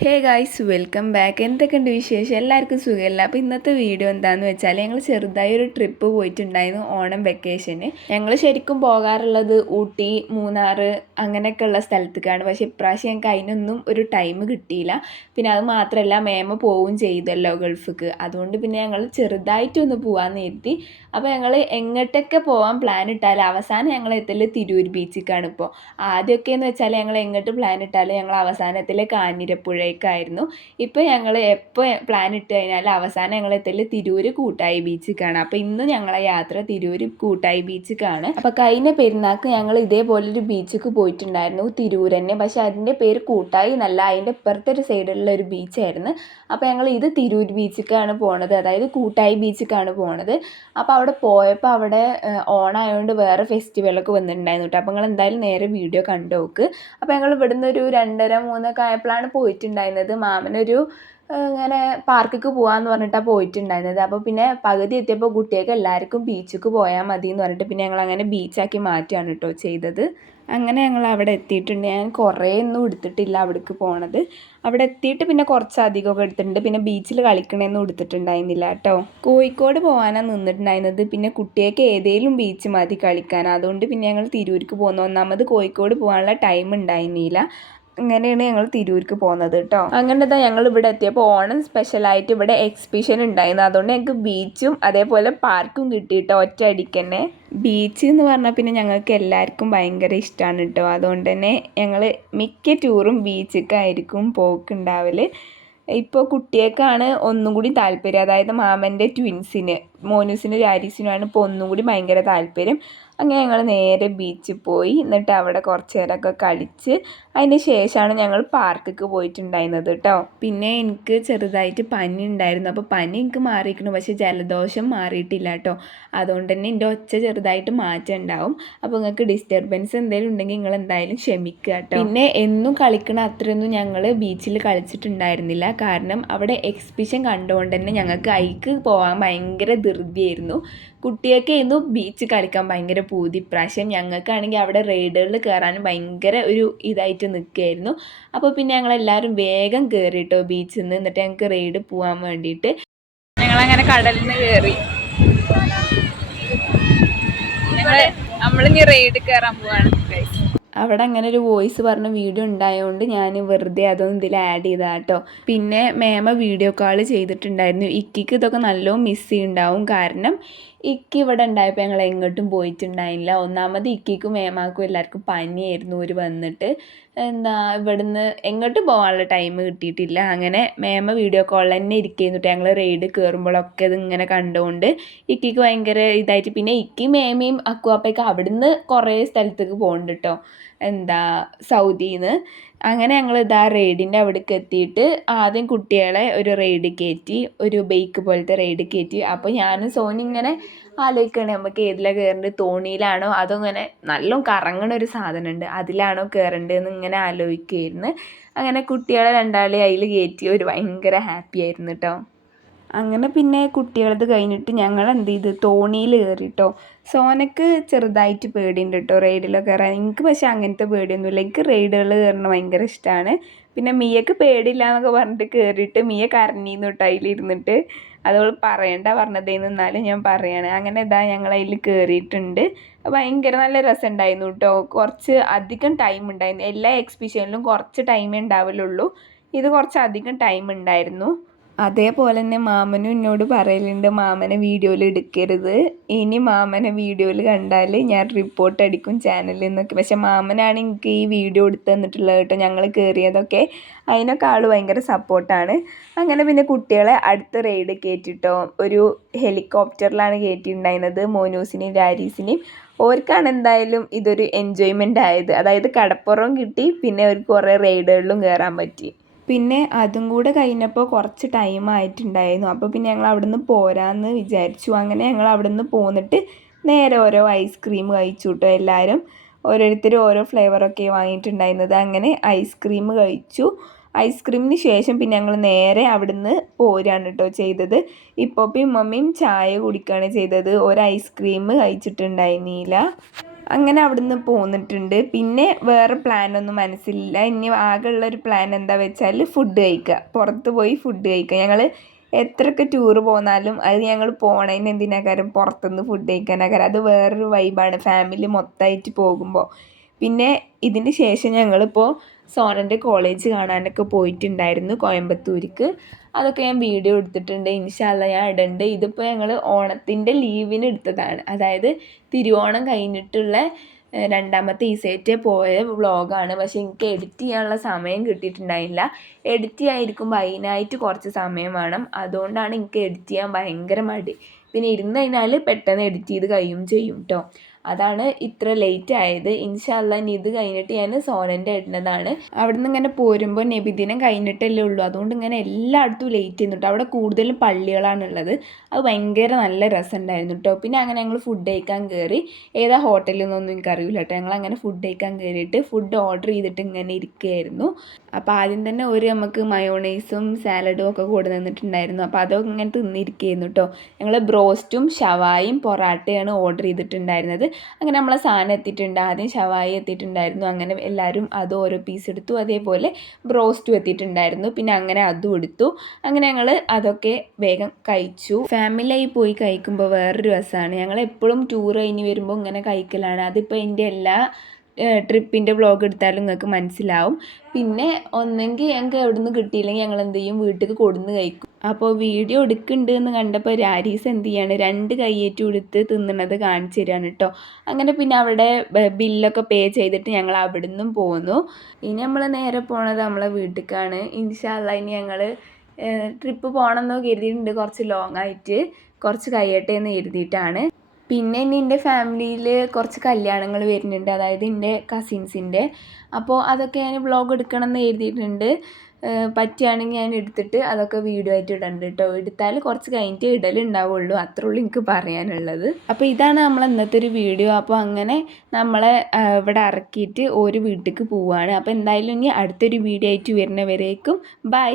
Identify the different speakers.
Speaker 1: Hey guys welcome back. എന്തൊക്കെയുണ്ട് വിശേഷം? എല്ലാവർക്കും സുഖമല്ല? അപ്പോൾ ഇന്നത്തെ വീഡിയോ എന്താണെന്ന് വെച്ചാൽ ഞങ്ങൾ ചെറുതായി ഒരു ട്രിപ്പ് പോയിട്ടുണ്ടായിരുന്നു ഓണം വെക്കേഷന്. ഞങ്ങൾ ശരിക്കും പോകാറുള്ളത് ഊട്ടി മൂന്നാർ അങ്ങനെയൊക്കെയുള്ള സ്ഥലത്തേക്കാണ്. പക്ഷേ ഇപ്രാവശ്യം ഞങ്ങൾക്ക് അതിനൊന്നും ഒരു ടൈം കിട്ടിയില്ല. പിന്നെ അത് മാത്രമല്ല മേമ പോവുകയും ചെയ്തല്ലോ ഗൾഫിക്ക്. അതുകൊണ്ട് പിന്നെ ഞങ്ങൾ ചെറുതായിട്ടൊന്ന് പോകാമെന്ന് കരുതി അപ്പോൾ ഞങ്ങൾ എങ്ങോട്ടൊക്കെ പോകാൻ പ്ലാൻ ഇട്ടാലും അവസാനം ഞങ്ങൾ എത്തൽ തിരൂർ ബീച്ചിലേക്കാണ് ഇപ്പോൾ. ആദ്യമൊക്കെ എന്ന് വെച്ചാൽ ഞങ്ങൾ എങ്ങോട്ട് പ്ലാൻ ഇട്ടാലും ഞങ്ങൾ അവസാനത്തിൽ കാഞ്ഞിരപ്പുഴയ്ക്കായിരുന്നു ഇപ്പോൾ ഞങ്ങൾ എപ്പോൾ പ്ലാൻ ഇട്ട് കഴിഞ്ഞാൽ അവസാനം ഞങ്ങൾ എത്തൽ തിരൂർ കൂട്ടായി ബീച്ചിലേക്കാണ് അപ്പോൾ ഇന്ന് ഞങ്ങളെ യാത്ര തിരൂർ കൂട്ടായി ബീച്ചിലേക്കാണ് അപ്പോൾ കഴിഞ്ഞ പെരുന്നാൾക്ക് ഞങ്ങൾ ഇതേപോലൊരു ബീച്ചിക്ക് പോയിട്ടുണ്ടായിരുന്നു തിരൂർ തന്നെ പക്ഷെ അതിന്റെ പേര് കൂട്ടായി എന്നല്ല അതിന്റെ ഇപ്പുറത്തൊരു സൈഡിലുള്ള ഒരു ബീച്ചായിരുന്നു. അപ്പോൾ ഞങ്ങൾ ഇത് തിരൂർ ബീച്ചിക്കാണ് പോണത് അതായത് കൂട്ടായി ബീച്ചിക്കാണ് പോണത്. അപ്പോൾ അവിടെ പോയപ്പോൾ അവിടെ ഓണായതുകൊണ്ട് വേറെ ഫെസ്റ്റിവലൊക്കെ വന്നിട്ടുണ്ടായിരുന്നു കേട്ടോ അപ്പോൾ നിങ്ങൾ എന്തായാലും നേരെ വീഡിയോ കണ്ടു നോക്ക് അപ്പോൾ ഞങ്ങൾ ഇവിടുന്ന് ഒരു രണ്ടര മൂന്നൊക്കെ ആയപ്പോഴാണ് പോയിട്ടുണ്ടായിരുന്നത് മാമനൊരു ഇങ്ങനെ പാർക്കിക്ക് പോകാമെന്ന് പറഞ്ഞിട്ടാണ് പോയിട്ടുണ്ടായിരുന്നത്. അപ്പോൾ പിന്നെ പകുതി എത്തിയപ്പോൾ കുട്ടികൾക്ക് എല്ലാവർക്കും ബീച്ചിക്ക് പോയാൽ മതി എന്ന് പറഞ്ഞിട്ട് പിന്നെ ഞങ്ങൾ അങ്ങനെ ബീച്ചാക്കി മാറ്റുകയാണ് കേട്ടോ ചെയ്തത്. അങ്ങനെ ഞങ്ങൾ അവിടെ എത്തിയിട്ടുണ്ട്. ഞാൻ കുറേ ഒന്നും എടുത്തിട്ടില്ല അവിടേക്ക് പോണത്. അവിടെ എത്തിയിട്ട് പിന്നെ കുറച്ചധികമൊക്കെ എടുത്തിട്ടുണ്ട്. പിന്നെ ബീച്ചിൽ കളിക്കണമെന്നും എടുത്തിട്ടുണ്ടായിരുന്നില്ല കേട്ടോ. കോഴിക്കോട് പോകാനാണ് നിന്നിട്ടുണ്ടായിരുന്നത്. പിന്നെ കുട്ടികൾക്ക് ഏതെങ്കിലും ബീച്ച് മതി കളിക്കാൻ. അതുകൊണ്ട് പിന്നെ ഞങ്ങൾ തിരൂർക്ക് പോകുന്നു ഒന്നാമത് കോഴിക്കോട് പോകാനുള്ള ടൈം ഉണ്ടായിരുന്നില്ല. അങ്ങനെയാണ് ഞങ്ങൾ തിരൂർക്ക് പോകുന്നത് കേട്ടോ അങ്ങനെ തന്നെ ഞങ്ങൾ ഇവിടെ എത്തിയപ്പോൾ ഓണം സ്പെഷ്യലായിട്ട് ഇവിടെ എക്സിബിഷൻ ഉണ്ടായിരുന്നു. അതുകൊണ്ട് ഞങ്ങൾക്ക് ബീച്ചും അതേപോലെ പാർക്കും കിട്ടി കേട്ടോ ഒറ്റ അടിക്ക് തന്നെ ബീച്ച് എന്ന് പറഞ്ഞാൽ പിന്നെ ഞങ്ങൾക്ക് എല്ലാവർക്കും ഭയങ്കര ഇഷ്ടമാണ് കേട്ടോ അതുകൊണ്ട് തന്നെ ഞങ്ങൾ മിക്ക ടൂറും ബീച്ചിക്കായിരിക്കും പോക്കുണ്ടാവൽ ഇപ്പോൾ കുട്ടിയേക്കാണ് ഒന്നും കൂടി താല്പര്യം. അതായത് മാമന്റെ ട്വിൻസിന് മോനൂസിനും രാരീസിനുമാണ് ഇപ്പോൾ ഒന്നും കൂടി ഭയങ്കര താല്പര്യം. അങ്ങനെ ഞങ്ങൾ നേരെ ബീച്ചിൽ പോയി. എന്നിട്ട് അവിടെ കുറച്ച് നേരമൊക്കെ കളിച്ച് അതിന് ശേഷമാണ് ഞങ്ങൾ പാർക്കിക്ക് പോയിട്ടുണ്ടായിരുന്നത് കേട്ടോ. പിന്നെ എനിക്ക് ചെറുതായിട്ട് പനി ഉണ്ടായിരുന്നു. അപ്പോൾ പനി എനിക്ക് മാറിയിരിക്കുന്നു. പക്ഷേ ജലദോഷം മാറിയിട്ടില്ല കേട്ടോ. അതുകൊണ്ട് തന്നെ എന്റെ ഒച്ച ചെറുതായിട്ട് മാറ്റം ഉണ്ടാവും. അപ്പോൾ നിങ്ങൾക്ക് ഡിസ്റ്റർബൻസ് എന്തെങ്കിലും ഉണ്ടെങ്കിൽ നിങ്ങൾ എന്തായാലും ക്ഷമിക്കുക കേട്ടോ. പിന്നെ എന്നും കളിക്കണ അത്രയൊന്നും ഞങ്ങൾ ബീച്ചിൽ കളിച്ചിട്ടുണ്ടായിരുന്നില്ല. കാരണം അവിടെ എക്സിബിഷൻ കണ്ടുകൊണ്ട് തന്നെ ഞങ്ങൾക്ക് ഐക്ക് പോകാൻ ഭയങ്കര ധൃതിയായിരുന്നു. ഇന്ന് ബീച്ച് കളിക്കാൻ ഭയങ്കര പൂതി. ഇപ്രാവശ്യം ഞങ്ങൾക്കാണെങ്കിൽ അവിടെ റൈഡുകളിൽ കയറാനും ഭയങ്കര ഒരു ഇതായിട്ട് നിൽക്കുകയായിരുന്നു. അപ്പോൾ പിന്നെ ഞങ്ങളെല്ലാവരും വേഗം കയറിയിട്ടോ ബീച്ചിൽ നിന്ന് എന്നിട്ട് ഞങ്ങൾക്ക് റൈഡ് പോകാൻ വേണ്ടിയിട്ട്. ഞങ്ങളങ്ങനെ കടലിൽ നിന്ന് കയറി ഞങ്ങൾ നമ്മളിനി റൈഡ് കയറാൻ പോവാണ് അവിടെ അങ്ങനെ ഒരു വോയിസ് പറഞ്ഞ വീഡിയോ ഉണ്ടായതുകൊണ്ട് ഞാൻ വെറുതെ അതൊന്നും ഇതിൽ ആഡ് ചെയ്താ കേട്ടോ പിന്നെ മേമ വീഡിയോ കോൾ ചെയ്തിട്ടുണ്ടായിരുന്നു. ഇക്കിക്ക് ഇതൊക്കെ നല്ലോണം മിസ് ചെയ്യുന്നുണ്ടാവും കാരണം ഇക്കി ഇവിടെ ഉണ്ടായപ്പോൾ ഞങ്ങൾ എങ്ങോട്ടും പോയിട്ടുണ്ടായില്ല. ഒന്നാമത് ഇക്കിക്കും മേമാക്കും എല്ലാവർക്കും പനിയായിരുന്നു ഒരു വന്നിട്ട്. എന്താ ഇവിടുന്ന് എങ്ങോട്ടും പോകാനുള്ള ടൈം കിട്ടിയിട്ടില്ല. അങ്ങനെ മേമ വീഡിയോ കോളിൽ തന്നെ ഇരിക്കുന്നു ഞങ്ങൾ റെയ്ഡ് കയറുമ്പോഴൊക്കെ ഇതിങ്ങനെ കണ്ടുകൊണ്ട് ഇക്കിക്ക് ഭയങ്കര ഇതായിട്ട്. പിന്നെ ഇക്കി മേമയും അക്കുവാപ്പയൊക്കെ അവിടുന്ന് കുറേ സ്ഥലത്തേക്ക് പോകുന്നുണ്ട് കേട്ടോ എന്താ സൗദിയിൽ നിന്ന് അങ്ങനെ ഞങ്ങൾ ഇതാ റെയ്ഡിന്റെ അവിടേക്ക് എത്തിയിട്ട് ആദ്യം കുട്ടികളെ ഒരു റെയ്ഡ് കയറ്റി ഒരു ബൈക്ക് പോലത്തെ റെയ്ഡ് കയറ്റി അപ്പോൾ ഞാനും സോനി ഇങ്ങനെ ആലോചിക്കണേ നമുക്ക് ഏതിലാണ് കയറേണ്ടത് തോണിയിലാണോ? അതോ ഇങ്ങനെ നല്ലോണം കറങ്ങണ ഒരു സാധനമുണ്ട്. അതിലാണോ കയറേണ്ടതെന്ന് ഇങ്ങനെ ആലോചിക്കുമായിരുന്നു അങ്ങനെ കുട്ടികളെ രണ്ടാളെ അതിൽ കയറ്റി ഒരു ഭയങ്കര ഹാപ്പി ആയിരുന്നു കേട്ടോ അങ്ങനെ പിന്നെ കുട്ടികളത് കഴിഞ്ഞിട്ട് ഞങ്ങൾ എന്ത് ചെയ്ത് തോണിയിൽ കയറിട്ടോ സോനക്ക് ചെറുതായിട്ട് പേടിയുണ്ട് കേട്ടോ റൈഡിലൊക്കെ കയറാൻ എനിക്ക് പക്ഷേ അങ്ങനത്തെ പേടിയൊന്നുമില്ല എനിക്ക് റൈഡുകൾ കയറണ ഭയങ്കര ഇഷ്ടമാണ് പിന്നെ മിയക്ക് പേടിയില്ല എന്നൊക്കെ പറഞ്ഞിട്ട് കയറിയിട്ട് മിയ കരഞ്ഞിരുന്നു കേട്ടോ അതിലിരുന്നിട്ട് അതുപോലെ പറയണ്ട പറഞ്ഞതേന്ന് ഞാൻ പറയാണ്. അങ്ങനെ ഇതാ ഞങ്ങൾ അതിൽ കയറിയിട്ടുണ്ട് ഭയങ്കര നല്ല രസമുണ്ടായിരുന്നു കേട്ടോ കുറച്ച് അധികം ടൈം ഉണ്ടായിരുന്നു എല്ലാ എക്സിബിഷനിലും കുറച്ച് ടൈമേ ഉണ്ടാവലുള്ളൂ ഇത് കുറച്ച് അധികം ടൈം ഉണ്ടായിരുന്നു അതേപോലെ തന്നെ മാമനും എന്നോട് പറയലുണ്ട് മാമനെ വീഡിയോയിൽ എടുക്കരുത്. ഇനി മാമനെ വീഡിയോയിൽ കണ്ടാൽ ഞാൻ റിപ്പോർട്ട് അടിക്കും ചാനലിൽ നിന്നൊക്കെ. പക്ഷെ മാമനാണ് എനിക്ക് ഈ വീഡിയോ എടുത്ത് തന്നിട്ടുള്ളത് കേട്ടോ ഞങ്ങൾ കയറിയതൊക്കെ അതിനൊക്കെ ആൾ ഭയങ്കര സപ്പോർട്ടാണ് അങ്ങനെ പിന്നെ കുട്ടികളെ അടുത്ത റെയ്ഡ് കയറ്റിട്ടോ ഒരു ഹെലികോപ്റ്ററിലാണ് കയറ്റിയിട്ടുണ്ടായിരുന്നത് മോനൂസിനെയും രാരീസിനെയും. ഓർക്കാണ് എന്തായാലും ഇതൊരു എൻജോയ്മെന്റ് ആയത്. അതായത് കടപ്പുറവും കിട്ടി പിന്നെ ഒരു കുറേ റൈഡുകളിലും കയറാൻ പറ്റി. പിന്നെ അതും കൂടെ കഴിഞ്ഞപ്പോൾ കുറച്ച് ടൈം ആയിട്ടുണ്ടായിരുന്നു. അപ്പോൾ പിന്നെ ഞങ്ങൾ അവിടെ നിന്ന് പോരാന്ന് വിചാരിച്ചു. അങ്ങനെ ഞങ്ങൾ അവിടെ നിന്ന് പോന്നിട്ട് നേരെ ഓരോ ഐസ്ക്രീം കഴിച്ചു കേട്ടോ എല്ലാവരും ഓരോരുത്തരും ഓരോ ഫ്ലേവറൊക്കെ വാങ്ങിയിട്ടുണ്ടായിരുന്നത്. അങ്ങനെ ഐസ്ക്രീം കഴിച്ചു. ഐസ്ക്രീമിന് ശേഷം പിന്നെ ഞങ്ങൾ നേരെ അവിടുന്ന് പോരാണ് കേട്ടോ ചെയ്തത്. ഇപ്പോപ്പയും മമ്മിയും ചായ കുടിക്കുകയാണ് ചെയ്തത്. ഒരു ഐസ്ക്രീം കഴിച്ചിട്ടുണ്ടായിരുന്നില്ല. അങ്ങനെ അവിടുന്ന് പോന്നിട്ടുണ്ട്. പിന്നെ വേറെ പ്ലാനൊന്നും മനസ്സിലില്ല. ഇനി ആകെയുള്ള ഒരു പ്ലാൻ എന്താ വെച്ചാൽ ഫുഡ് കഴിക്കുക പുറത്ത് പോയി ഫുഡ് കഴിക്കുക ഞങ്ങൾ എത്രയൊക്കെ ടൂറ് പോന്നാലും അത് ഞങ്ങൾ പോണതിന് എന്തിനാക്കാരം പുറത്തുനിന്ന് ഫുഡ് കഴിക്കാനാക്കാരം അത് വേറൊരു വൈബാണ് ഫാമിലി മൊത്തമായിട്ട് പോകുമ്പോൾ പിന്നെ ഇതിന് ശേഷം ഞങ്ങളിപ്പോൾ സോനന്റെ കോളേജ് കാണാനൊക്കെ പോയിട്ടുണ്ടായിരുന്നു കോയമ്പത്തൂർക്ക്. അതൊക്കെ ഞാൻ വീഡിയോ എടുത്തിട്ടുണ്ട്. ഇൻഷാല്ല ഞാൻ ഇടണ്ട്. ഇതിപ്പോൾ ഞങ്ങൾ ഓണത്തിന്റെ ലീവിന് എടുത്തതാണ്. അതായത് തിരുവോണം കഴിഞ്ഞിട്ടുള്ള രണ്ടാമത്തെ ഈസേറ്റ് പോയ വ്ളോഗാണ്. പക്ഷെ എനിക്ക് എഡിറ്റ് ചെയ്യാനുള്ള സമയം കിട്ടിയിട്ടുണ്ടായില്ല. എഡിറ്റ് ചെയ്യാതിരിക്കുമ്പോൾ അതിനായിട്ട് കുറച്ച് സമയം വേണം. അതുകൊണ്ടാണ് എനിക്ക് എഡിറ്റ് ചെയ്യാൻ ഭയങ്കര മടി. പിന്നെ ഇരുന്ന് കഴിഞ്ഞാൽ പെട്ടെന്ന് എഡിറ്റ് ചെയ്ത് കഴിയും ചെയ്യും കേട്ടോ അതാണ് ഇത്ര ലേറ്റ് ആയത്. ഇൻഷാല്ല ഇനി ഇത് കഴിഞ്ഞിട്ട് ഞാൻ സോനന്റെ ഇടുന്നതാണ് അവിടെ നിന്ന് ഇങ്ങനെ പോരുമ്പോൾ നബിദിനം കഴിഞ്ഞിട്ടല്ലേ ഉള്ളൂ. അതുകൊണ്ട് ഇങ്ങനെ എല്ലായിടത്തും ലേറ്റ് ചെയ്യുന്നുണ്ട് അവിടെ കൂടുതലും പള്ളികളാണുള്ളത്. അത് ഭയങ്കര നല്ല രസമുണ്ടായിരുന്നു കേട്ടോ പിന്നെ അങ്ങനെ ഞങ്ങൾ ഫുഡ് കഴിക്കാൻ കയറി ഏതാ ഹോട്ടലിൽ നിന്നൊന്നും എനിക്കറിയില്ല കേട്ടോ ഞങ്ങൾ അങ്ങനെ ഫുഡ് കഴിക്കാൻ കയറിയിട്ട് ഫുഡ് ഓർഡർ ചെയ്തിട്ട് ഇങ്ങനെ ഇരിക്കുകയായിരുന്നു. അപ്പോൾ ആദ്യം തന്നെ ഒരു നമുക്ക് മയോണൈസും സാലഡും ഒക്കെ കൂടെ നിന്നിട്ടുണ്ടായിരുന്നു. അപ്പോൾ അതൊക്കെ ഇങ്ങനെ തിന്നിരിക്കുകയായിരുന്നു കേട്ടോ ഞങ്ങൾ ബ്രോസ്റ്റും ഷവായും പൊറാട്ടയാണ് ഓർഡർ ചെയ്തിട്ടുണ്ടായിരുന്നത്. അങ്ങനെ നമ്മളെ സാധനം എത്തിയിട്ടുണ്ട്. ആദ്യം ഷവായി എത്തിയിട്ടുണ്ടായിരുന്നു. അങ്ങനെ എല്ലാവരും അത് ഓരോ പീസ് എടുത്തു. അതേപോലെ ബ്രോസ്റ്റും എത്തിയിട്ടുണ്ടായിരുന്നു. പിന്നെ അങ്ങനെ അതും എടുത്തു. അങ്ങനെ ഞങ്ങൾ അതൊക്കെ വേഗം കഴിച്ചു. ഫാമിലിയായി പോയി കഴിക്കുമ്പോൾ വേറൊരു രസമാണ് ഞങ്ങൾ എപ്പോഴും ടൂർ കഴിഞ്ഞ് വരുമ്പോൾ ഇങ്ങനെ കഴിക്കലാണ്. അതിപ്പോൾ എന്റെ എല്ലാ ട്രിപ്പിന്റെ വ്ളോഗ് എടുത്താലും നിങ്ങൾക്ക് മനസ്സിലാവും. പിന്നെ ഒന്നെങ്കിൽ ഞങ്ങൾക്ക് എവിടെ നിന്ന് കിട്ടിയില്ലെങ്കിൽ ഞങ്ങൾ എന്ത് ചെയ്യും? വീട്ടിൽ കൊടുന്ന് കഴിക്കും. അപ്പോൾ വീഡിയോ എടുക്കുന്നുണ്ട് എന്ന് കണ്ടപ്പോൾ രാരീസ് എന്ത് ചെയ്യാണ്? രണ്ട് കയ്യേറ്റ് കൊടുത്ത് തിന്നണത് കാണിച്ചു തരാണ് കേട്ടോ അങ്ങനെ പിന്നെ അവിടെ ബില്ലൊക്കെ പേ ചെയ്തിട്ട് ഞങ്ങൾ അവിടെ നിന്നും പോന്നു. ഇനി നമ്മൾ നേരെ പോണത് നമ്മളെ വീട്ടിലേക്കാണ്. ഇൻഷാല്ല ഇനി ഞങ്ങൾ ട്രിപ്പ് പോകണമെന്നോ കരുതിയിട്ടുണ്ട്. കുറച്ച് ലോങ് ആയിട്ട്. കുറച്ച് കഴിയട്ടെ എന്ന് കരുതിയിട്ടാണ്. പിന്നെ എന്റെ ഫാമിലിയിൽ കുറച്ച് കല്യാണങ്ങൾ വരുന്നുണ്ട് അതായത് എന്റെ കസിൻസിന്റെ അപ്പോൾ അതൊക്കെ ഞാൻ വ്ളോഗ് എടുക്കണം എന്ന് എഴുതിയിട്ടുണ്ട് പറ്റുകയാണെങ്കിൽ ഞാൻ എടുത്തിട്ട് അതൊക്കെ വീഡിയോ ആയിട്ട് ഇടണ്ട് കേട്ടോ എടുത്താൽ കുറച്ച് കഴിഞ്ഞിട്ട് ഇടലുണ്ടാവുള്ളൂ. അത്രേ ഉള്ളൂ എനിക്ക് പറയാനുള്ളത്. അപ്പോൾ ഇതാണ് നമ്മൾ ഇന്നത്തെ ഒരു വീഡിയോ അപ്പോൾ അങ്ങനെ നമ്മളെ ഇവിടെ ഇറക്കിയിട്ട് ഒരു വീട്ടിലേക്ക് പോവുകയാണ്. അപ്പോൾ എന്തായാലും ഇനി അടുത്തൊരു വീഡിയോ ആയിട്ട് വരുന്നവരേക്കും ബൈ